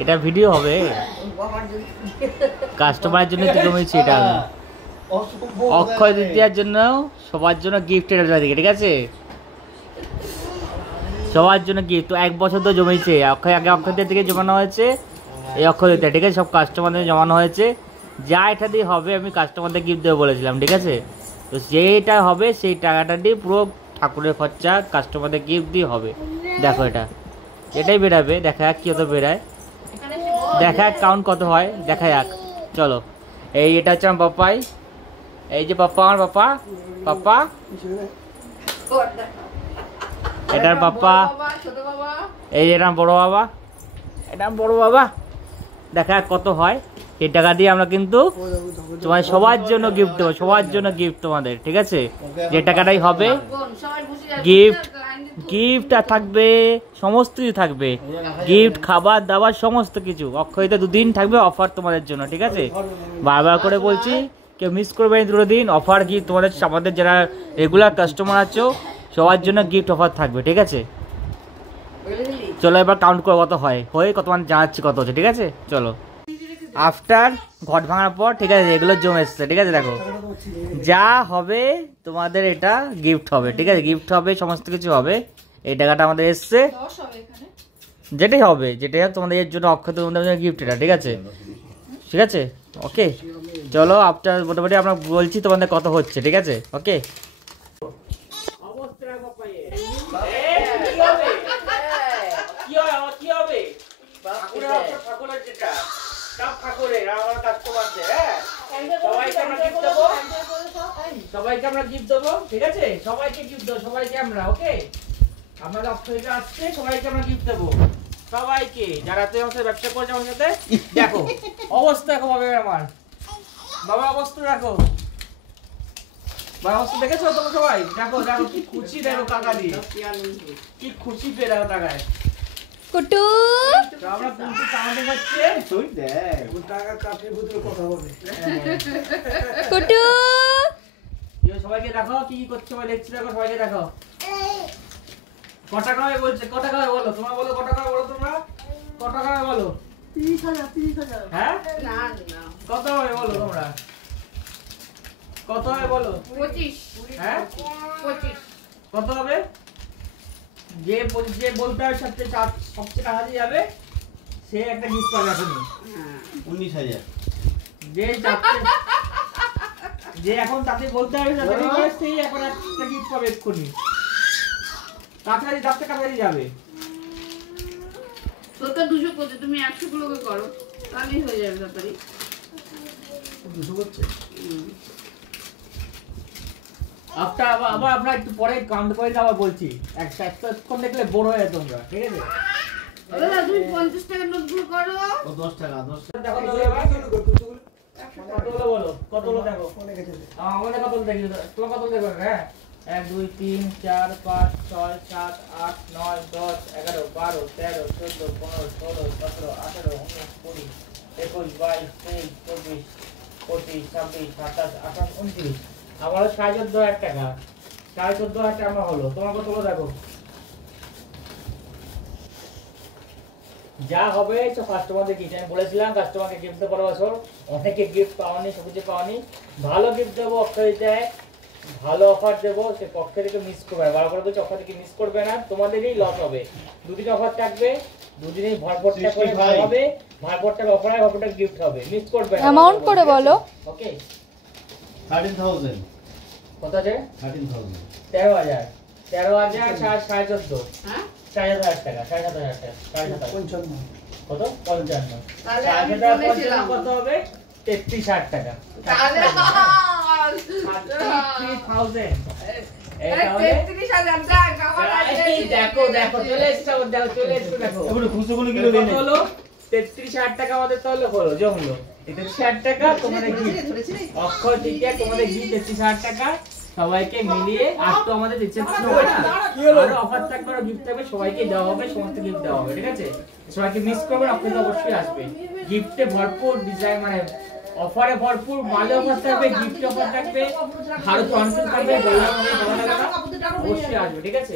এটা ভিডিও হবে, কাস্টমারের জন্য তো জমেছি এটা। অক্ষয় তৃতীয়ার জন্য সবার জন্য গিফট এটা দিকে, ঠিক আছে? সবার জন্য গিফট। 1 বছর তো জমেছে। অক্ষয় তৃতীয়া থেকে জমানো হয়েছে, এই অক্ষয় তৃতীয়া, ঠিক আছে? সব কাস্টমারদের জমানো হয়েছে। যা এটা দিয়ে হবে আমি কাস্টমারদের গিফট দেবো বলেছিলাম, ঠিক আছে? তো যেটা হবে সেই টাকাটা দিয়ে পুরো ঠাকুরের খরচা কাস্টমারদের গিফট দিয়ে হবে। দেখো এটাই বেরাবে, দেখা যাক কত বেরায়, দেখা যাক কাউন্ট কত হয়, দেখা যাক। চলো, এটা হচ্ছে আমার পাপাই, এই যে পাপা, আমার পাপা এটার পাপা, এই যে এটা বড় বাবা, এটা বড় বাবা। দেখা যাক কত হয়। এই টাকা দিয়ে আমরা কিন্তু তোমার সবার জন্য গিফট দেবো, সবার জন্য গিফট তোমাদের, ঠিক আছে? যে টাকাটাই হবে গিফট আর থাকবে, সমস্ত কিছু থাকবে, গিফট, খাবার দাবার সমস্ত কিছু। অক্ষয়তে 2 দিন থাকবে অফার তোমাদের জন্য, ঠিক আছে? বারবার করে বলছি, কেউ মিস করবে না 2 দিন অফার। গিফট তোমাদের, আমাদের যারা রেগুলার কাস্টমার আছো সবার জন্য গিফট অফার থাকবে, ঠিক আছে? চলো এবার কাউন্ট করে কত হয়, কত মানে জানাচ্ছি কত হচ্ছে, ঠিক আছে? চলো, আফটার ঘট ভাঙার পর, ঠিক আছে, এগুলো জমে এসছে, ঠিক আছে? দেখো যা হবে তোমাদের এটা গিফট হবে, ঠিক আছে? গিফট হবে, সমস্ত কিছু হবে। এই টাকাটা আমাদের এসছে, যেটাই হবে তোমাদের এর জন্য অক্ষয় তোমাদের গিফট এটা, ঠিক আছে? ঠিক আছে, ওকে। চলো আফটার মোটামুটি আমরা বলছি তোমাদের কত হচ্ছে, ঠিক আছে? ওকে। সবাইকে আমরা গিফট দেবো, ঠিক আছে? সবাইকে গিফট দেবো, সবাইকে আমরা, ওকে? আমাদের অক্ষয়টা আসছে, সবাইকে আমরা গিফট দেবো, সবাইকে যারা তুই আমার সাথে ব্যবসা করছে আমার সাথে। দেখো অবস্থা দেখো বাবা, আমার বাবা অবস্থা দেখো, বাবা অবস্থা দেখেছো তোমরা সবাই? দেখো দেখো কি খুশি, দেখো টাকা দিয়ে কি খুশি পেয়ে, দেখো টাকায় কুটু আমরা পুঁটি কামাতে যাচ্ছে। তুই দেখ ও টাকা কাপড়ের ভিতরে কথা বলে কুটু। সবাইকে দেখো কি কি করছে, সবাই দেখছে, দেখো সবাইকে দেখো। কত টাকা হবে বলছে, কত টাকা হবে বলো, তোমরা বলো কত টাকা হবে, বলো তোমরা কত টাকা হবে বলো। 30,000 হ্যাঁ না না কত হবে বলো তোমরা, কত হবে বলো? 25 হ্যাঁ 25 কত হবে? যে বলতে হবে সবচেয়ে কাছে যাবে সে একটা গিফট পাবে এখন। 19,000 যে এখন তাতে বলতে হবে সেই এখন একটা গিফট পাবে এক্ষুনি, কাছারি যাচ্ছে, কাছারি যাবে। তোটা 200 করতে, তুমি 100 গুলোকে করো তাহলেই হয়ে যাবে তাড়াতাড়ি। 200 করছে আফটার আবার আমরা একটু পরে কাউন্ট করে আবার বলছি। একটা দেখলে বোর হয়ে যায় তোমরা, ঠিক আছে? দাদা তুমি 50 টাকা নোটগুলো করো। ও 10 টাকা দেখো কত বলো, কত দেখো আমাদের কত দেখি, তোমার কত দেখো? হ্যাঁ 1 2 3 4 5 6 7 8 9 10 11 12 13 14 15 16 17 18 19 20 21 22 23 24 25 26 27 28 29। আমারও 14,500 টাকা, 14,500 টাকা আমার হলো। তোমার কত হলো দেখো? যা হবে সব কাস্টমারদের গিফট, আমি বলেছিলাম কাস্টমারকে গিফট দেবো বছর, অনেকে গিফট পাওনি, সবকিছু পাওনি, ভালো গিফট দেবো অক্ষয় দেয়, ভালো অফার দেবো, সে পক্ষে থেকে মিস করবে না। বারবার বলছি অক্ষয় থেকে মিস করবে না, তোমাদেরই লস হবে। 2 দিন অফার থাকবে, 2 দিনেই ভরপুরটা করে হবে, ভরপুরটা অফার হবে, ভরপুরটা গিফট হবে, মিস করবে না। অ্যামাউন্ট করে বলো। ওকে 13,000 কত আছে? 13,000 13,000 14,500 হ্যাঁ 4,000 টাকা, 7,500 টাকা, 7,500 কত 55 তাহলে আমি বলেছিলাম কত হবে? 33,000 টাকা, তাহলে 33,000 33,000 টাকা আমার আছে। দেখো দেখো চলে এসেছে, দেখো চলে এসেছে, দেখো এগুলো খুশি কোনো কি হলো? হলো 33,000 টাকা আমাদের তাহলে হলো, জমলো 33,000 টাকা তোমাদের গিফট, অক্ষয় তৃতীয়া তোমাদের গিফট 33,000 টাকা সবাইকে মিলিয়ে। আর তো আমাদের দিচ্ছে আরো অফার থাকবে, আরো গিফট থাকবে, সবাইকে দেওয়া হবে, সমস্ত গিফট দেওয়া হবে, ঠিক আছে? সবাইকে মিস করবে না, আপনাদের অবশ্যই আসবে। গিফটে ভরপুর ডিজাইন, মানে অফারে ভরপুর, মালে অফার থাকবে, গিফট অফার থাকবে, আরো তো অনেক থাকবে, অবশ্যই আসবে, ঠিক আছে?